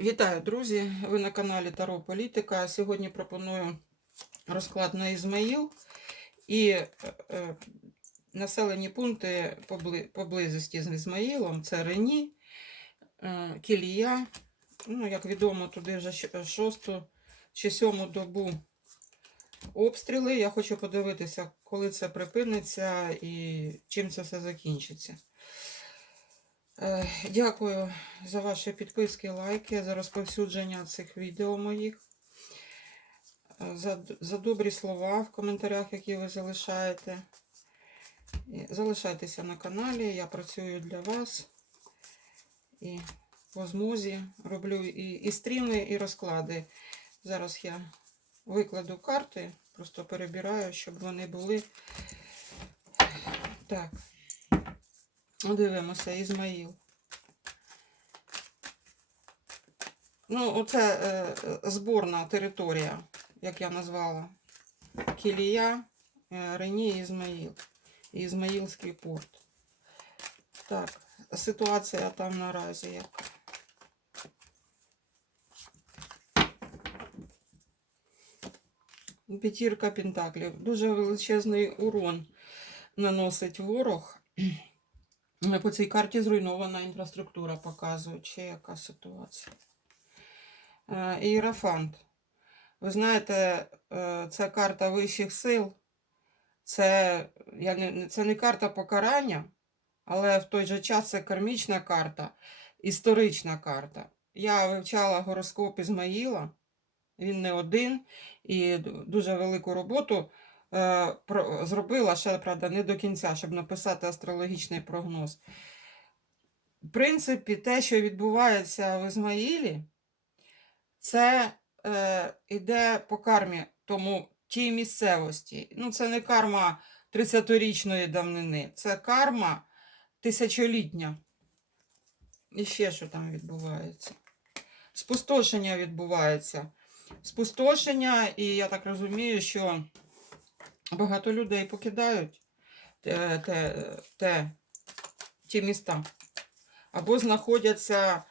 Вітаю, друзі! Ви на каналі Таро Політика. Сьогодні пропоную розклад на Ізмаїл і е, е, населені пункти побли- поблизості з Ізмаїлом. Це Рені, е, Кілія. Ну, як відомо, туди вже шосту чи сьому добу обстріли. Я хочу подивитися, коли це припиниться і чим це все закінчиться. Е, Дякую за ваші підписки, лайки, за розповсюдження цих відео моїх, е, за, за добрі слова в коментарях, які ви залишаєте. Залишайтеся на каналі, я працюю для вас. І по змозі роблю і, і стріми, і розклади. Зараз я викладу карти, просто перебираю, щоб вони були. Так. Дивимося, Ізмаїл. Ну, оце е, е, зборна територія, як я назвала. Кілія, е, Рені, Ізмаїл. Ізмаїльський порт. Так, ситуація там наразі яка. П'ятірка пентаклів. Дуже величезний урон наносить ворог. По цій карті зруйнована інфраструктура показує, чи яка ситуація. Е, Ієрофант. Ви знаєте, е, це карта вищих сил. Це, я не, це не карта покарання, але в той же час це кармічна карта, історична карта. Я вивчала гороскоп Ізмаїла, він не один, і дуже велику роботу зробила ще, правда, не до кінця, щоб написати астрологічний прогноз. В принципі, те, що відбувається в Ізмаїлі, це е, іде по кармі тому тій місцевості. Ну, це не карма 30-річної давнини, це карма тисячолітня. І ще що там відбувається? Спустошення відбувається. Спустошення, і я так розумію, що багато людей покидають те, те, те, ті міста або знаходяться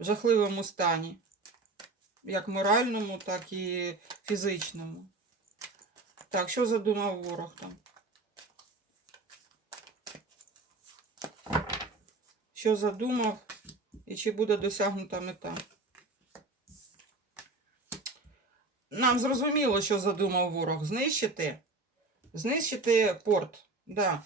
в жахливому стані, як моральному, так і фізичному. Так, що задумав ворог там? Що задумав і чи буде досягнута мета? Нам зрозуміло, що задумав ворог знищити. Знищити порт, да.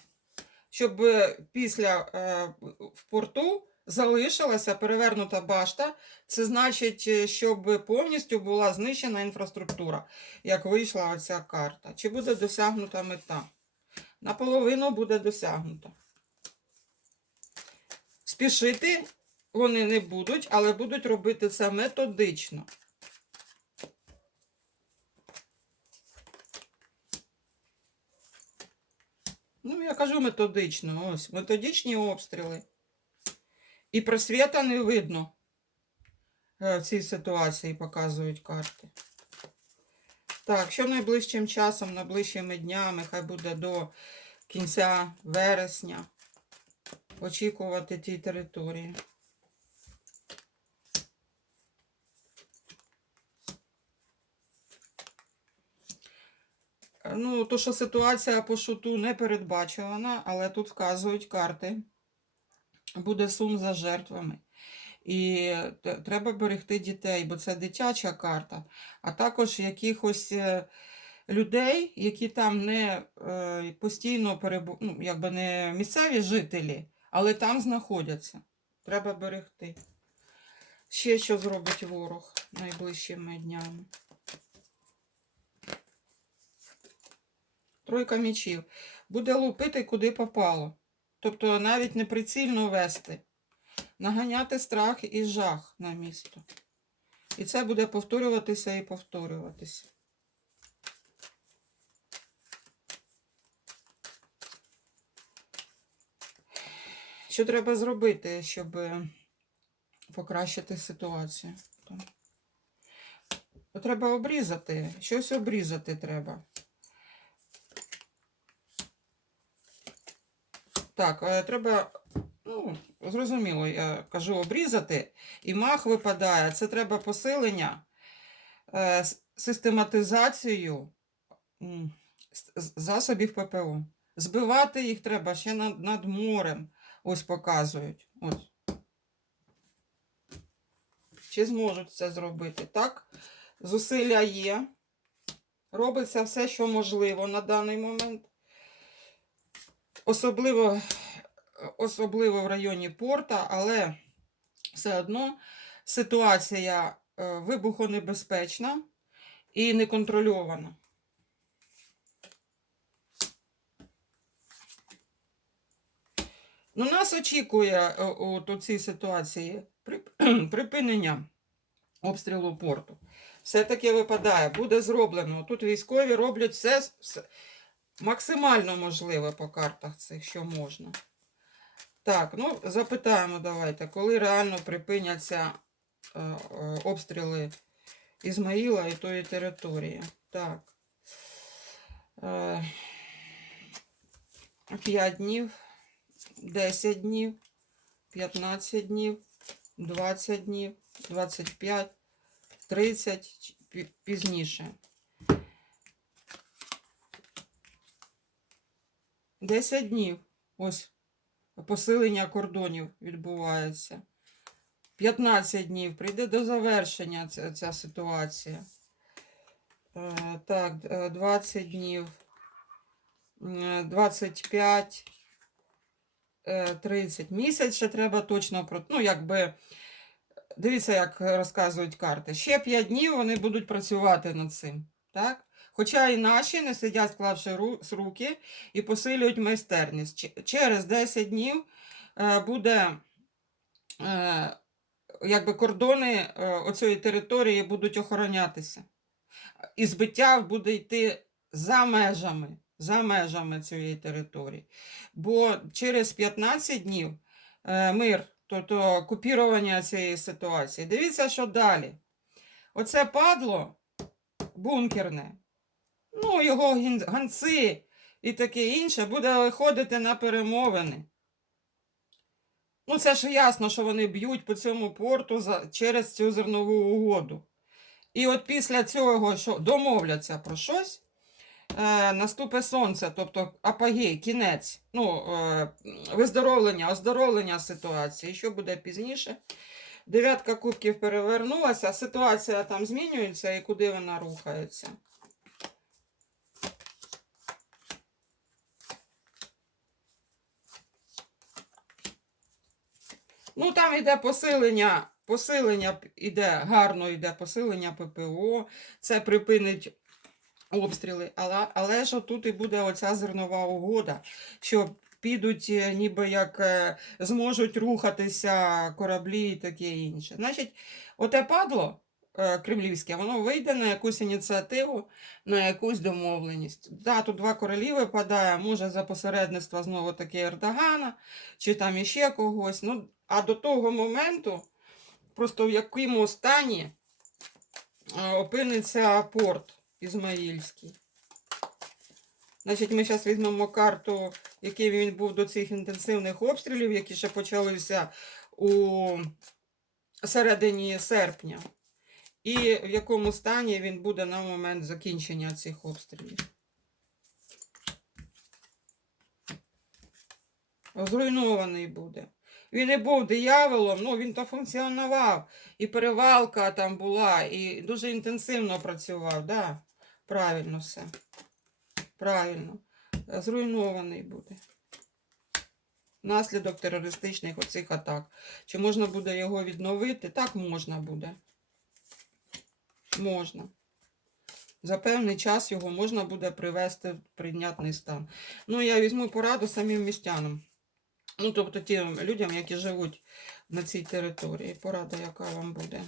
щоб е, після е, в порту залишилася перевернута башта. Це значить, е, щоб повністю була знищена інфраструктура, як вийшла оця карта. Чи буде досягнута мета? Наполовину буде досягнута. Спішити вони не будуть, але будуть робити це методично. Ну, я кажу методично. Ось, методичні обстріли. І просвіта не видно. Е, В цій ситуації показують карти. Так, що найближчим часом, найближчими днями, хай буде до кінця вересня, очікувати ті території. Ну, то, що ситуація по шуту не передбачувана, але тут вказують карти. Буде сум за жертвами. І треба берегти дітей, бо це дитяча карта, а також якихось е, людей, які там не е, постійно перебу... ну, якби не місцеві жителі, але там знаходяться. Треба берегти. Ще що зробить ворог найближчими днями. Тройка мічів. Буде лупити куди попало. Тобто навіть не прицільно вести. Наганяти страх і жах на місто. І це буде повторюватися і повторюватися. Що треба зробити, щоб покращити ситуацію? Треба обрізати. Щось обрізати треба. Так, е, треба Ну, зрозуміло, я кажу обрізати, і мах випадає. Це треба посилення, е, систематизацію засобів ППО. Збивати їх треба ще над, над морем. Ось показують. Ось. Чи зможуть це зробити? Так, зусилля є. Робиться все, що можливо на даний момент. Особливо, особливо в районі порта, але все одно ситуація е, вибухонебезпечна і неконтрольована. Ну, нас очікує е, от у цій ситуації припинення обстрілу порту. Все-таки випадає, буде зроблено. Тут військові роблять все, все максимально можливе по картах цих, що можна. Так, ну запитаємо давайте, коли реально припиняться е, е, обстріли Ізмаїла і тої території. Так. Е, 5 днів, 10 днів, 15 днів, 20 днів, 25, 30 пізніше. 10 днів. Ось посилення кордонів відбувається. 15 днів прийде до завершення ця, ця ситуація. Е, так, е, 20 днів, е, 25, е, 30. Місяць ще треба точно про. Ну, якби. Дивіться, як розказують карти. Ще 5 днів вони будуть працювати над цим. Так? Хоча і наші не сидять, склавши руки і посилюють майстерність. Через 10 днів е, буде. Е, якби кордони е, оцієї території будуть охоронятися. І збиття буде йти за межами, за межами цієї території. Бо через 15 днів мир, тобто купірування цієї ситуації. Дивіться, що далі. Оце падло бункерне, ну, його ганці і таке інше буде виходити на перемовини. Ну, це ж ясно, що вони б'ють по цьому порту за, через цю зернову угоду. І от після цього, що домовляться про щось, е, наступить сонце, тобто апогей, кінець, ну, е, виздоровлення, оздоровлення ситуації. Що буде пізніше? Дев'ятка кубків перевернулася, ситуація там змінюється і куди вона рухається. Ну, там йде посилення, посилення іде, гарно йде посилення ППО, це припинить обстріли. Але, але ж тут і буде оця зернова угода, що підуть е, ніби як е, зможуть рухатися кораблі і таке інше. Значить, оте падло е, кремлівське, воно вийде на якусь ініціативу, на якусь домовленість. Да, тут два королі випадає, може за посередництва знову таки Ердогана, чи там іще когось. Ну, а до того моменту, просто в якому стані е, опиниться порт Ізмаїльський. Значить, ми зараз візьмемо карту, який він був до цих інтенсивних обстрілів, які ще почалися у середині серпня. І в якому стані він буде на момент закінчення цих обстрілів. Зруйнований буде. Він і був дияволом, ну він то функціонував. І перевалка там була, і дуже інтенсивно працював. Да, правильно все. Правильно. Зруйнований буде. Наслідок терористичних оцих атак. Чи можна буде його відновити? Так можна буде. Можна. За певний час його можна буде привести в прийнятний стан. Ну, я візьму пораду самим містянам. Ну, тобто тим людям, які живуть на цій території. Порада, яка вам буде.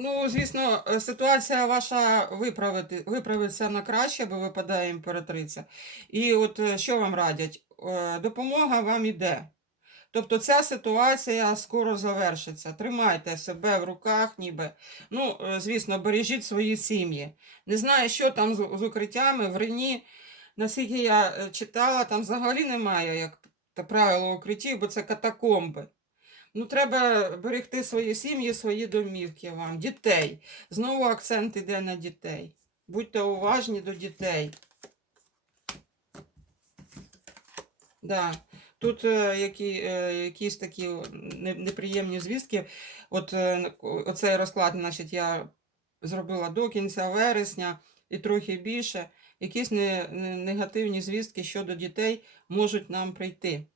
Ну, звісно, ситуація ваша виправити, виправиться на краще, бо випадає імператриця. І от е, що вам радять? Е, Допомога вам іде. Тобто ця ситуація скоро завершиться. Тримайте себе в руках, ніби. Ну, е, звісно, бережіть свої сім'ї. Не знаю, що там з, укриттями в Рені. Наскільки я е, читала, там взагалі немає, як правило, укриттів, бо це катакомби. Ну, треба берегти свої сім'ї, свої домівки вам, дітей. Знову акцент іде на дітей. Будьте уважні до дітей. Да. Тут е, які, е, якісь такі неприємні звістки. От е, оцей розклад, значить, я зробила до кінця вересня і трохи більше. Якісь не, не- негативні звістки щодо дітей можуть нам прийти.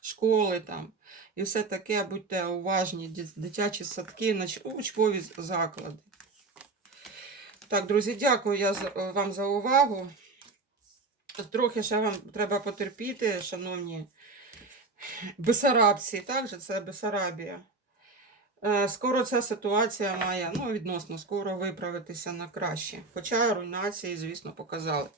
Школи там і все таке, будьте уважні, дитячі садки, учбові заклади. Так, друзі, дякую я вам за увагу. Трохи ще вам треба потерпіти, шановні Бесарабці, так же це Бесарабія. Е, Скоро ця ситуація має, ну, відносно скоро виправитися на краще. Хоча руйнації, звісно, показали.